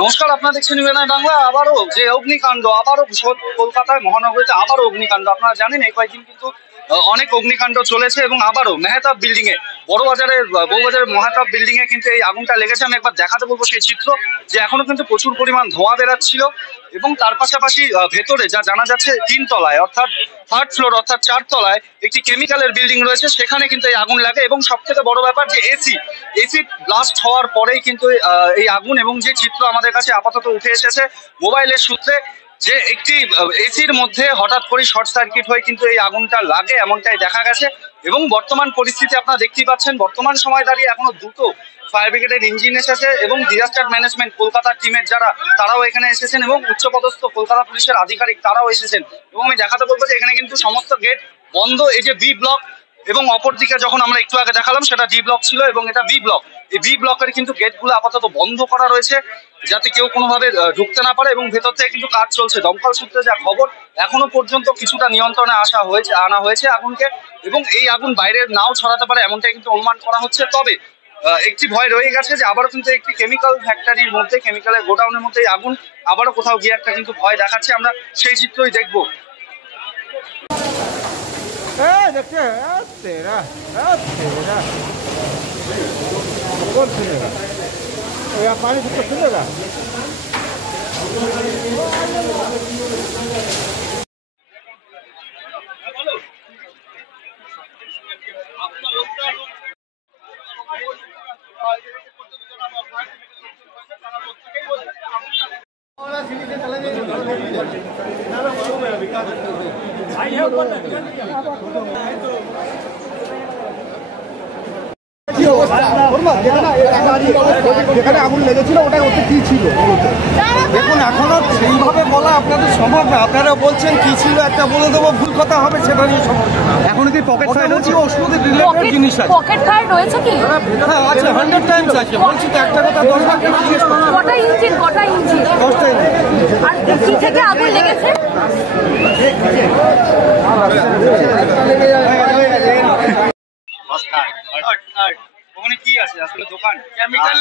নমস্কার, আপনারা দেখছেন ইউএনআই বাংলা। আবারও যে অগ্নিকাণ্ড, আবারও কলকাতায় মহানগরীতে আবারও অগ্নিকাণ্ড। আপনারা জানেন এই কয়েকদিন কিন্তু অনেক অগ্নিকাণ্ড চলেছে এবং আবারও মেহতাব বিল্ডিং এ, বউবাজারের মেহতাব বিল্ডিং এ কিন্তু এই আগুনটা লেগেছে। আমি একবার দেখাতে বলবো সেই চিত্র, যে এখনো কিন্তু প্রচুর পরিমাণ ধোঁয়া বেরাচ্ছিল এবং তার পাশাপাশি ভেতরে যা জানা যাচ্ছে 3 তলায় অর্থাৎ 3rd ফ্লোর অর্থাৎ 4 তলায় একটি কেমিক্যালের বিল্ডিং রয়েছে, সেখানে কিন্তু এই আগুন লাগে। এবং সব থেকে বড় ব্যাপার যে এসি ব্লাস্ট হওয়ার পরেই কিন্তু এই আগুন, এবং যে চিত্র আমাদের কাছে আপাতত উঠে এসেছে মোবাইলের সূত্রে, যে একটি এসির মধ্যে হঠাৎ করে শর্ট সার্কিট হয়ে কিন্তু এই আগুনটা লাগে, এমনটাই দেখা গেছে। এবং বর্তমান পরিস্থিতি আপনারা দেখতেই পাচ্ছেন, বর্তমান সময় দাঁড়িয়ে এখনো দুটো ফায়ার ব্রিগেডের ইঞ্জিন এসেছে এবং ডিজাস্টার ম্যানেজমেন্ট কলকাতার টিমের যারা, তারাও এখানে এসেছেন এবং উচ্চপদস্থ কলকাতা পুলিশের আধিকারিক তারাও এসেছেন। এবং আমি দেখাতে বলবো যে এখানে কিন্তু সমস্ত গেট বন্ধ। এই যে বি ব্লক এবং অপরদিকে যখন আমরা একটু আগে দেখালাম সেটা ডি ব্লক ছিল এবং এটা বি ব্লক। এই বি ব্লকের কিন্তু গেটগুলো আপাতত বন্ধ করা রয়েছে, যাতে কেউ কোনোভাবে ঢুকতে না পারে। এবং ভেতর থেকে কিন্তু কাজ চলছে। দমকল সূত্রে যা খবর, এখনো পর্যন্ত কিছুটা নিয়ন্ত্রণে আনা হয়েছে আগুনকে, এবং এই আগুন বাইরে নাও ছড়াতে পারে এমনটাই কিন্তু অনুমান করা হচ্ছে। তবে একটি ভয় রয়ে গেছে যে আবারও কিন্তু একটি কেমিক্যাল ফ্যাক্টরির মধ্যে, কেমিক্যালের গোডাউনের মধ্যে এই আগুন আবারও কোথাও গিয়ে একটা কিন্তু ভয় দেখাচ্ছে। আমরা সেই চিত্রই দেখবো। पानी सबको खुलेगा। যেখানে আগুন লেগেছিল ওটাই ওতে কি ছিল দেখুন, এখনো সেইভাবে বলা আপনাদের সম্ভব না। আপনারা বলছেন কি ছিল, একটা বলে দেবো, ভুল কথা হবে, সেটা নিয়ে সম্ভব না। এখনো কি পকেট ফায়ার হচ্ছে? ওষুধের রিলেটেড জিনিস আছে। পকেট ফায়ার রয়েছে কি? হ্যাঁ আছে, 100 টাইমস আছে। বলছি তো একটা কথা 10 বার জিজ্ঞেস করুন। কটা ইঞ্জিন 10টা ইঞ্জিন। আর কি থেকে আগুন লেগেছে? ওখানে কি আছে আসলে? দোকান কেমিক্যাল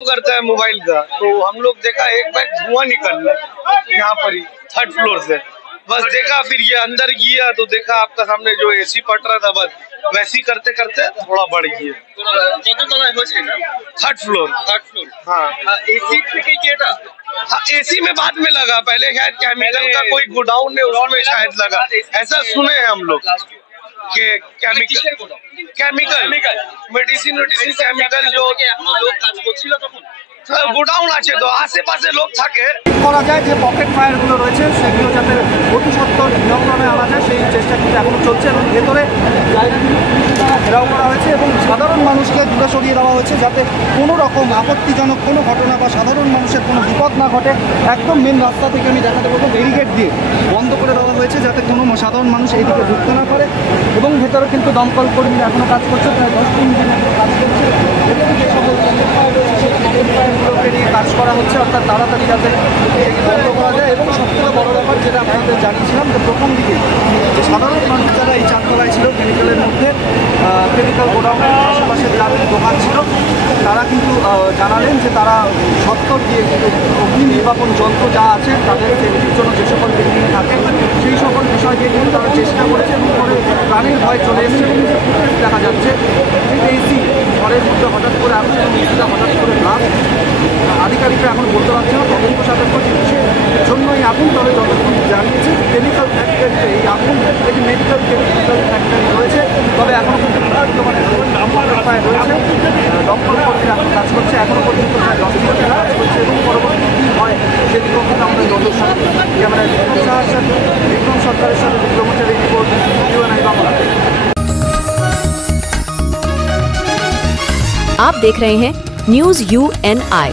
करता है मोबाइल का। तो हम लोग देखा एक बैग धुआं निकल रहा है यहाँ पर ही 3rd फ्लोर से। बस देखा, फिर ये अंदर गया तो देखा आपका सामने जो एसी पट रहा था, बस वैसे ही करते करते थोड़ा बढ़ गया। 3rd floor. हाँ, एसी एसी में बाद में लगा, पहले शायद केमिकल का कोई गोडाउन है उसमें शायद लगा, ऐसा सुने हैं हम लोग कि केमिकल मेडिसिन केमिकल जो গোডাউন আছে, তো আশেপাশে লোক থাকে। করা যায় যে পকেট ফায়ারগুলো রয়েছে সেগুলো যাতে অতি সত্বর নিয়ন্ত্রণে আনা যায় সেই চেষ্টা কিন্তু এখনো চলছে, এবং ভেতরে ঘেরাও করা হয়েছে এবং সাধারণ মানুষকে দূরে সরিয়ে দেওয়া হয়েছে যাতে কোনো রকম আপত্তিজনক কোনো ঘটনা বা সাধারণ মানুষের কোনো বিপদ না ঘটে। একদম মেন রাস্তা থেকে আমি দেখাতে বলবো ব্যারিকেড দিয়ে বন্ধ করে দেওয়া হয়েছে যাতে কোনো সাধারণ মানুষ এইদিকে ঢুকতে না পারে। এবং ভেতরে কিন্তু দমকল কর্মীরা এখনও কাজ করছে, প্রায় 10টি ইঞ্জিন কাজ করছে এবং যে সকল পকেট ফায়ার রয়েছে সেই পকেট ফায়ারগুলোকে নিয়ে কাজ করা হচ্ছে, অর্থাৎ তাড়াতাড়ি যাতে বন্ধ করা যায়। এবং সবথেকে বড় ব্যাপার যেটা আপনাদের জানিয়েছিলাম যে প্রথম দিকে যে সাধারণ মানুষ যারা এই 4 তলায় ছিল কেমিক্যালের মধ্যে, কেমিক্যাল গোডাউনের আশেপাশে যাদের দোকান ছিল, তারা কিন্তু জানালেন যে তারা সত্তর দিয়ে অগ্নি নির্বাপন যন্ত্র যা আছে তাদের সেফটির জন্য যে সকল বিল্ডিংয়ে থাকে সেই সকল বিষয় দিয়ে কিন্তু তারা চেষ্টা করেছে এবং পরে প্রাণের ভয় চলে এসেছে। এবং দেখা যাচ্ছে যে এসি ঘরের মধ্যে হঠাৎ করে আগুন এবং এসিটা হঠাৎ করে ব্লাস্ট, আধিকারিকরা এখন বলতে পারছে না তদন্ত সাপেক্ষ জিনিসের জন্যই আগুন। তবে যতক্ষণ জানিয়েছে কেমিক্যাল ফ্যাক্টরিতে এই আগুন একটি মেডিকেল কেমিক্যাল ফ্যাক্টরি রয়েছে, তবে এখনও কিন্তু বর্তমানে ফায়ার রয়েছে। দমকল কর্মীরা এখন কাজ করছে, এখনও পর্যন্ত প্রায় 10 মিনিট কাজ করছে এবং পরবর্তী কী হয় সেদিকেও কিন্তু আমরা নজর রাখবো। ক্যামেরায় বিক্রম সরকারের সাথে বিক্রমের রিপোর্ট, ইউএনআই বাংলা। आप देख रहे हैं न्यूज़ UNI।